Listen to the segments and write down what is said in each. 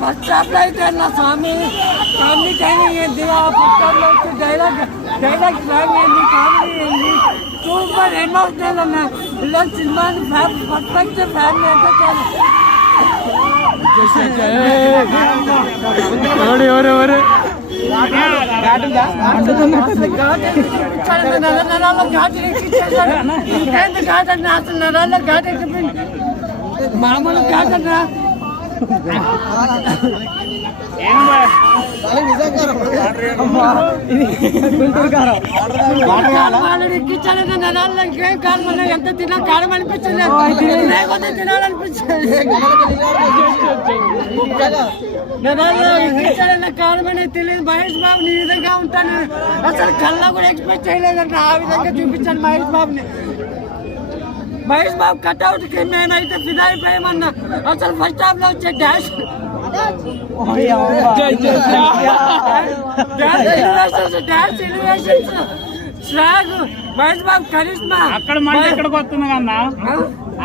First stop లో అయితే నా స్వామి కామెడీ టైమింగ్ ఏంటి, ఆ ఫస్ట్ స్టాప్ లో వచ్చి డైలాగ్ ఫ్లాగ్ ఏంటి, కామెడీ ఏంటి, సూపర్ ఎమోషనల్ అన్న ఇలా సినిమాని పర్ఫెక్ట్ ఫ్యామిలీ ఎంటర్టైనర్. ఎవరెవరు మామూలు కాదన్నా ఎంత తిన్నా కారం అనిపించలేదు, లేకపోతే తినాలనిపించలేదు. కారం అనేది తెలియదు. మహేష్ బాబు నీ విధంగా ఉంటాను అసలు కళ్ళ కూడా ఎక్స్పెక్ట్ చేయలేదంటే ఆ విధంగా చూపించాను మహేష్ బాబుని. మహేష్ బాబు కట్అవుట్ కి నేనైతే ఫిదా అయిపోయామన్నా. అసలు ఫస్ట్ హాఫ్ లో వచ్చే డాష్ మహేష్ బాబు కరిష్మా అక్కడ మంట ఎక్కడికి వస్తుంది కన్నా,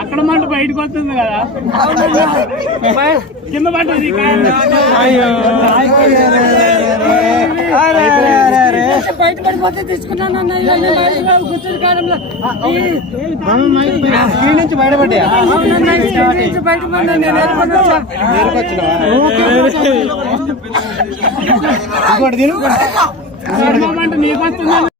అక్కడ మంట బయటకు వస్తుంది కదా, కింద మంట బయట పడిపోతే తీసుకున్నాను గుర్తు కాలంలో నుంచి బయటపడ్డా బయటపడ్డాను నేను. నీకు వస్తుంది.